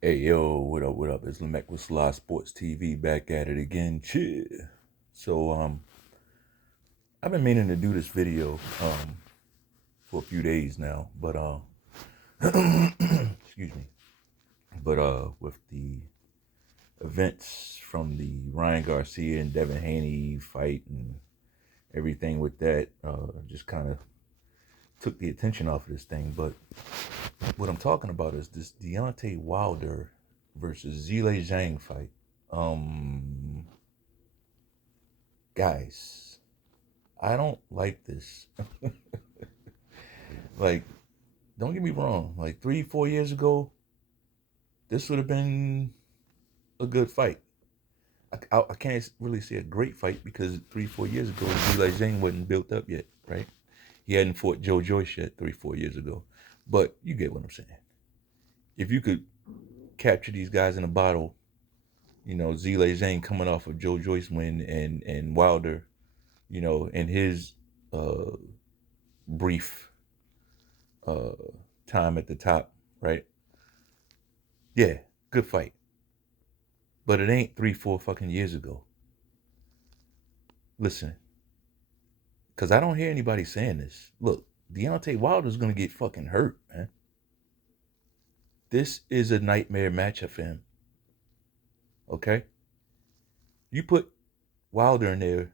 Hey yo, what up? What up? It's Lamech with Sly Sports TV back at it again. Cheer. So I've been meaning to do this video for a few days now, but excuse me. But with the events from the Ryan Garcia and Devin Haney fight and everything with that, just kind of took the attention off of this thing. But what I'm talking about is this Deontay Wilder versus Zhilei Zhang fight. Um, Guys, I don't like this. Like, don't get me wrong. Like 3, 4 years ago, this would have been a good fight. I can't really say a great fight because 3, 4 years ago, Zhilei Zhang wasn't built up yet, right? He hadn't fought Joe Joyce yet 3, 4 years ago. But you get what I'm saying. If you could capture these guys in a bottle, Zhilei Zhang coming off of Joe Joyce win and Wilder, in his uh, brief uh, time at the top, right? Yeah, good fight. But it ain't 3, 4 fucking years ago. Listen, because I don't hear anybody saying this. Look, Deontay Wilder's going to get fucking hurt, man. This is a nightmare matchup for him, okay? You put Wilder in there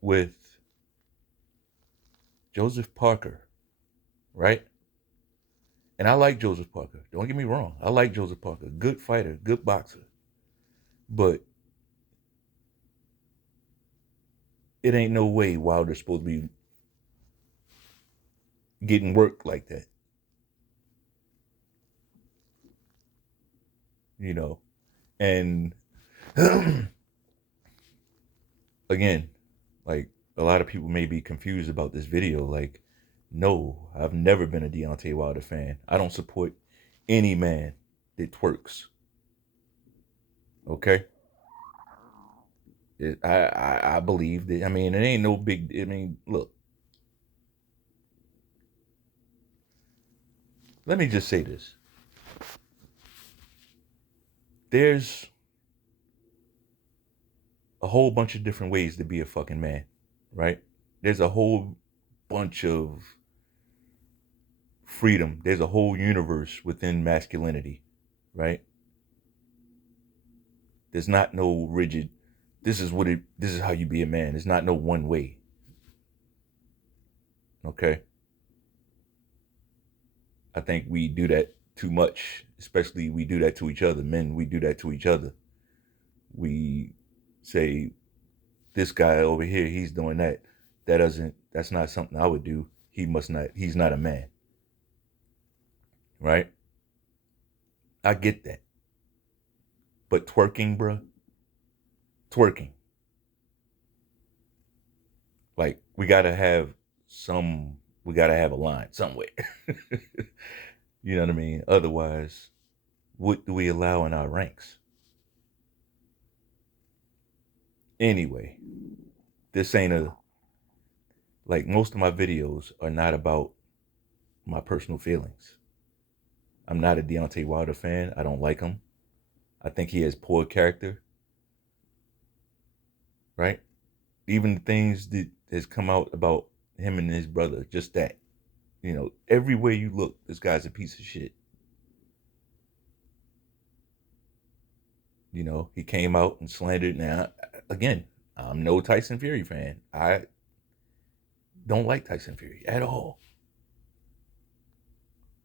with Joseph Parker, right? And I like Joseph Parker. Don't get me wrong. I like Joseph Parker. Good fighter, good boxer. But it ain't no way Wilder's supposed to be getting worked like that, you know? And again, like a lot of people may be confused about this video. Like, no, I've never been a Deontay Wilder fan. I don't support any man that twerks. Okay, I believe that. I mean, it ain't no big. I mean, look. Let me just say this. There's a whole bunch of different ways to be a fucking man, right? There's a whole bunch of freedom. There's a whole universe within masculinity, right? There's not no rigid, this is how you be a man. There's not no one way. Okay? I think we do that too much, especially we do that to each other. Men, we do that to each other. We say, this guy over here, he's doing that. That's not something I would do. He's not a man. Right? I get that. But twerking, bruh, twerking. Like we gotta have a line somewhere. You know what I mean? Otherwise, what do we allow in our ranks? Anyway, this ain't a like most of my videos are not about my personal feelings. I'm not a Deontay Wilder fan. I don't like him. I think he has poor character, right? Even the things that has come out about him and his brother, just that. Everywhere you look, this guy's a piece of shit. He came out and slandered. Now, again, I'm no Tyson Fury fan. I don't like Tyson Fury at all.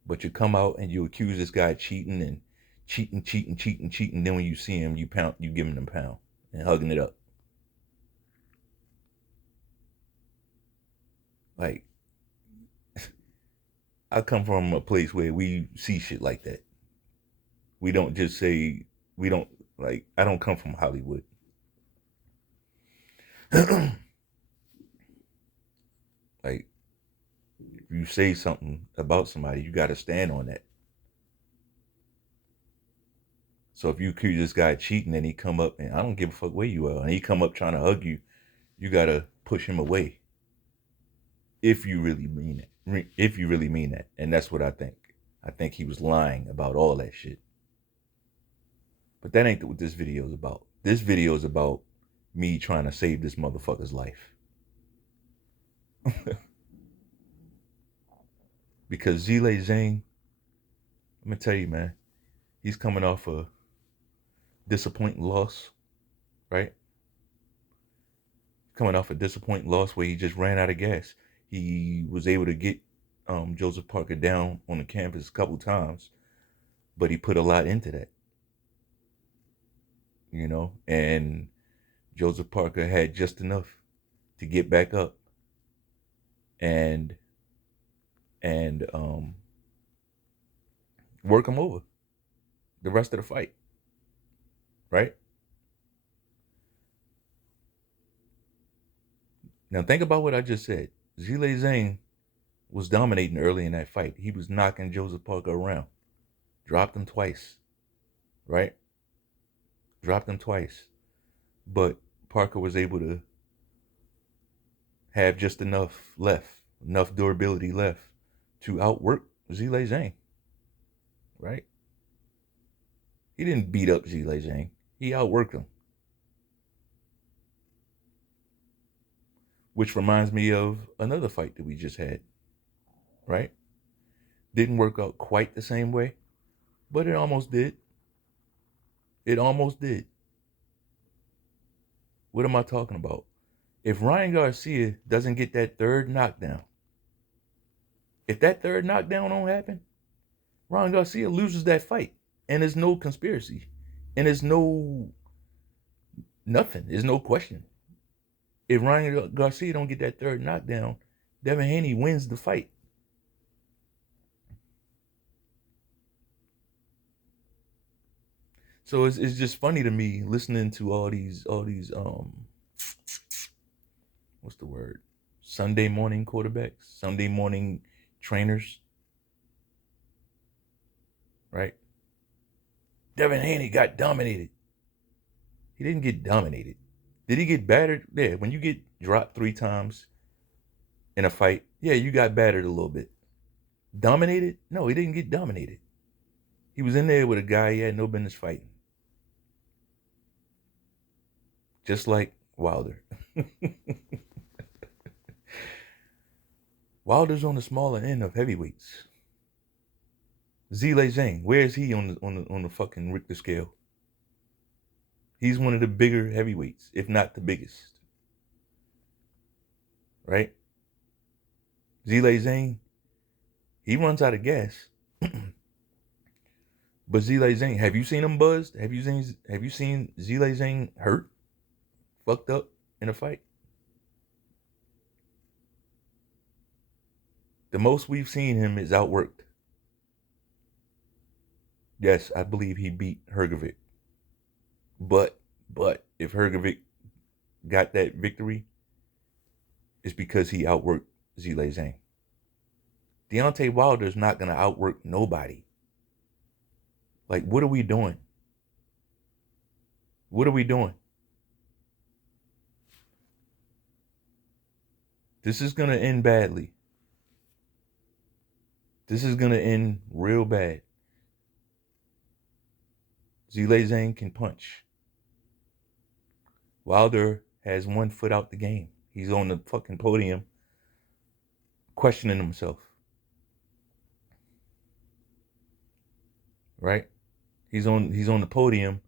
But you come out and you accuse this guy of cheating and cheating. Then when you see him, you give him a pound and hugging it up. Like, I come from a place where we see shit like that. We don't just say, we don't, like, I don't come from Hollywood. Like, if you say something about somebody, you got to stand on that. So if you accuse this guy of cheating and he come up and I don't give a fuck where you are, and he come up trying to hug you, you got to push him away. If you really mean it. If you really mean that. And that's what I think. I think he was lying about all that shit. But that ain't what this video is about. This video is about me trying to save this motherfucker's life. Because Zhilei Zhang, let me tell you, man, he's coming off a disappointing loss, right? Coming off a disappointing loss where he just ran out of gas. He was able to get Joseph Parker down on the campus a couple times, but he put a lot into that, you know, and Joseph Parker had just enough to get back up and work him over the rest of the fight, right? Now think about what I just said. Zhilei Zhang was dominating early in that fight. He was knocking Joseph Parker around. Dropped him twice, right? Dropped him twice. But Parker was able to have just enough left, enough durability left to outwork Zhilei Zhang, right? He didn't beat up Zhilei Zhang. He outworked him. Which reminds me of another fight that we just had, right? Didn't work out quite the same way, but it almost did. It almost did. What am I talking about? If Ryan Garcia doesn't get that third knockdown, if that third knockdown don't happen, Ryan Garcia loses that fight. And there's no conspiracy. And there's no nothing. There's no question. If Ryan Garcia don't get that third knockdown, Devin Haney wins the fight. So it's just funny to me listening to all these what's the word? Sunday morning quarterbacks, Sunday morning trainers, right? Devin Haney got dominated. He didn't get dominated. Did he get battered? Yeah, when you get dropped 3 times in a fight, yeah, you got battered a little bit. Dominated? No, he didn't get dominated. He was in there with a guy he had no business fighting. Just like Wilder. Wilder's on the smaller end of heavyweights. Zhilei Zhang, where is he on the fucking Richter scale? He's one of the bigger heavyweights, if not the biggest. Right? Zhilei Zhang, he runs out of gas. But Zhilei Zhang, have you seen him buzzed? Have you seen Zhilei Zhang hurt? Fucked up in a fight? The most we've seen him is outworked. Yes, I believe he beat Hrgovic. But if Hrgovic got that victory, it's because he outworked Zhilei Zhang. Deontay Wilder's not going to outwork nobody. Like, what are we doing? What are we doing? This is going to end badly. This is going to end real bad. Zhilei Zhang can punch. Wilder has one foot out the game. He's on the fucking podium questioning himself. Right? He's on the podium.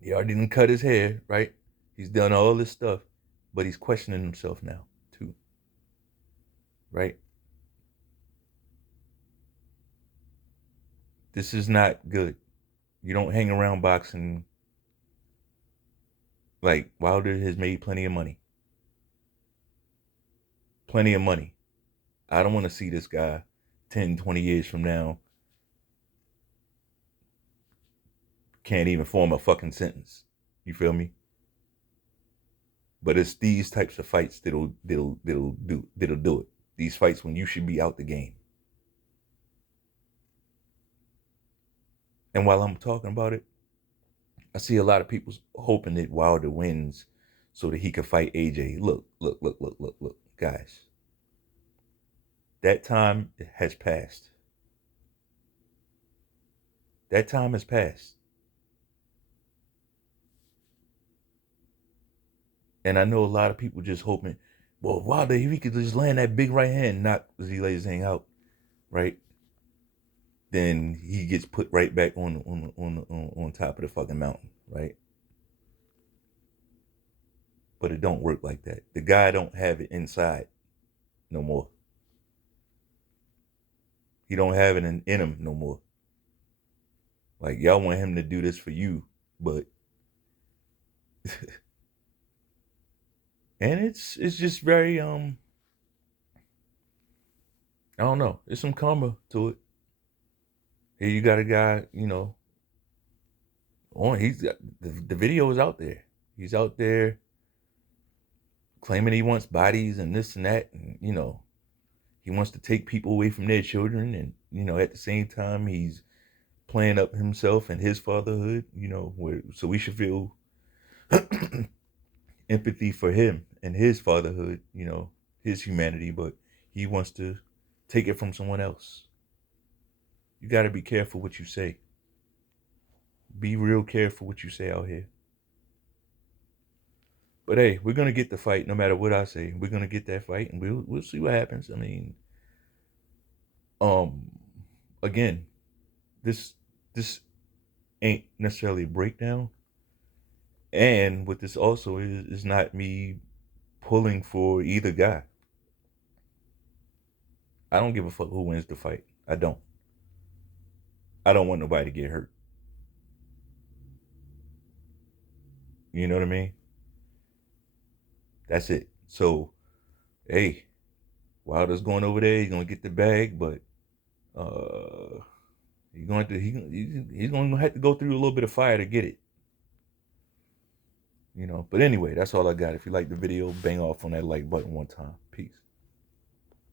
He already didn't cut his hair, right? He's done all this stuff, but he's questioning himself now, too. Right? This is not good. You don't hang around boxing. Like, Wilder has made plenty of money. Plenty of money. I don't want to see this guy 10, 20 years from now can't even form a fucking sentence. You feel me? But it's these types of fights that'll do it. These fights when you should be out the game. And while I'm talking about it, I see a lot of people hoping that Wilder wins so that he can fight AJ. Look, guys. That time has passed. That time has passed. And I know a lot of people just hoping, well, Wilder, if he could just land that big right hand, knock Zhilei Zhang out, right? Then he gets put right back on top of the fucking mountain, right? But it don't work like that. The guy don't have it inside no more. He don't have it in him no more. Like y'all want him to do this for you, but and it's just very I don't know. There's some karma to it. Here you got a guy, on he's got the video is out there. He's out there claiming he wants bodies and this and that, and he wants to take people away from their children, and at the same time he's playing up himself and his fatherhood. So we should feel empathy for him and his fatherhood, his humanity, but he wants to take it from someone else. You got to be careful what you say. Be real careful what you say out here. But hey, we're gonna get the fight no matter what I say. We're gonna get that fight, and we'll see what happens. I mean, um, again, this ain't necessarily a breakdown, and what this also is not me pulling for either guy. I don't give a fuck who wins the fight. I don't. I don't want nobody to get hurt. You know what I mean? That's it. So, hey, Wilder's going over there. He's gonna get the bag, but he's going to he's going to have to go through a little bit of fire to get it. But anyway, that's all I got. If you like the video, bang off on that like button one time. Peace.